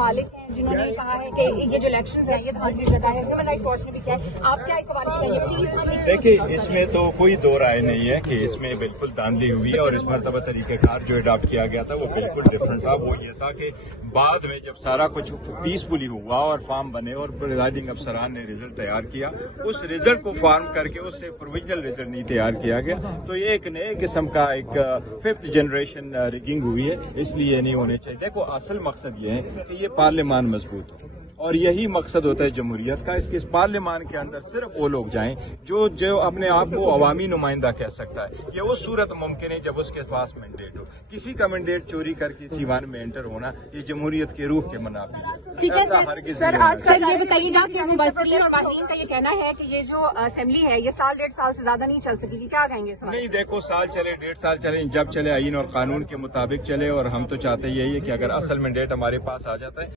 ممالک ہیں جنہوں نے کہا ہے کہ یہ جو الیکشن ہیں یہ دھاندلی زدہ ہے. ہیومن رائٹس واچ نے بھی کیا ہے. آپ کیا اس حوالے سے کہیے پلیز؟ دیکھیے اس میں تو کوئی دو رائے نہیں ہے کہ اس میں بالکل دھاندلی ہوئی ہے، اور اس مرتبہ طریقہ کار جو اڈاپٹ کیا گیا تھا وہ بالکل ڈفرنٹ تھا. وہ یہ تھا کہ بعد میں جب سارا کچھ پیسفلی ہوا اور فارم بنے اور پریزائڈنگ افسران نے رزلٹ تیار کیا، اس رزلٹ کو فارم کر کے اس سے پروویژنل رزلٹ نہیں تیار کیا گیا، تو یہ ایک نئے قسم کا ایک 5th جنریشن ریگنگ ہوئی ہے. اس لیے یہ نہیں ہونے چاہیے. دیکھو اصل مقصد یہ ہے کہ یہ پارلیمان مضبوط ہو، اور یہی مقصد ہوتا ہے جمہوریت کا. اس پارلیمان کے اندر صرف وہ لوگ جائیں جو اپنے آپ کو عوامی نمائندہ کہہ سکتا ہے. یہ وہ صورت ممکن ہے جب اس کے پاس مینڈیٹ ہو. کسی کا مینڈیٹ چوری کر کے ایوان میں انٹر ہونا یہ جمہوریت کے روح کے منافی ہے. ایسا ہرگز سر آج کل یہ بتائیے گا کہ مبصرین اور ماہرین کا یہ کہنا ہے کہ یہ جو اسمبلی ہے یہ سال 1.5 سال سے زیادہ نہیں چل سکے گی. کیا کہیں گے اس وقت؟ نہیں، دیکھو سال چلے 1.5 سال چلے، جب چلے آئین اور قانون کے مطابق چلے. اور ہم تو چاہتے یہی ہے کہ اگر اصل مینڈیٹ ہمارے پاس آ جاتا ہے